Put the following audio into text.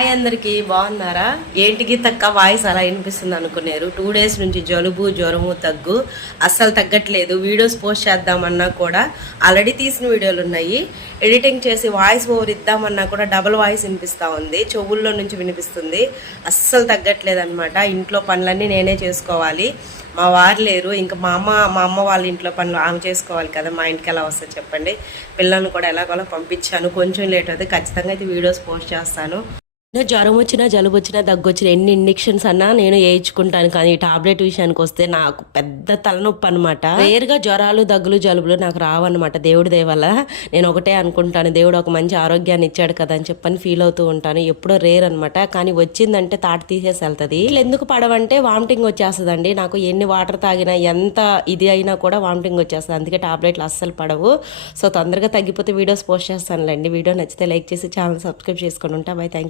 Hi అందరికి బాగున్నారా? ఏంటికి తక్క వాయిస్ అలా వినిపిస్తుంది అనుకున్నారు టూ డేస్ నుంచి జలుబు జ్వరము తగ్గు. అస్సలు తగ్గట్లేదు. వీడియోస్ పోస్ట్ చేద్దామన్నా కూడా ఆల్రెడీ తీసిన వీడియోలు ఉన్నాయి. ఎడిటింగ్ చేసి వాయిస్ ఓవర్ ఇద్దామన్నా కూడా డబుల్ వాయిస్ వినిపిస్తూ ఉంది. చెవుల్లో నుంచి వినిపిస్తుంది. అస్సలు తగ్గట్లేదు అనమాట ఇంట్లో పనులన్నీ నేనే చేసుకోవాలి. మా వారు లేరు. ఇంకా మా అమ్మ మా అమ్మ వాళ్ళ ఇంట్లో పనులు ఆమె చేసుకోవాలి కదా. మా ఇంటికి ఎలా వస్తుంది చెప్పండి. పిల్లల్ని కూడా ఎలాగోలా పంపించాను. కొంచెం లేట్ అవుతుంది. ఖచ్చితంగా అయితే వీడియోస్ పోస్ట్ చేస్తాను. జ్వరం వచ్చినా జలుబు వచ్చినా దగ్గు వచ్చినా ఎన్ని ఇంజెక్షన్స్ అన్నా నేను వేయించుకుంటాను. కానీ ఈ టాబ్లెట్ విషయానికి వస్తే నాకు పెద్ద తలనొప్పి అనమాట వేరుగా జ్వరాలు దగ్గులు జలుబులు నాకు రావన్నమాట. దేవుడి దేవల్ల నేను ఒకటే అనుకుంటాను. దేవుడు ఒక మంచి ఆరోగ్యాన్ని ఇచ్చాడు కదా అని చెప్పని ఫీల్ అవుతూ ఉంటాను. ఎప్పుడో రేర్ అనమాట కానీ వచ్చిందంటే తాట తీసేసి వెళ్తుంది. ఎందుకు పడవంటే వామిటింగ్ వచ్చేస్తుందండి. నాకు ఎన్ని వాటర్ తాగినా ఎంత ఇది అయినా కూడా వామిటింగ్ వచ్చేస్తుంది. అందుకే టాబ్లెట్లు అస్సలు పడవు. సో తొందరగా తగ్గిపోతే వీడియోస్ పోస్ట్ చేస్తానులేండి. వీడియో నచ్చితే లైక్ చేసి ఛానల్ సబ్స్క్రైబ్ చేసుకుని ఉంటా. Bye thank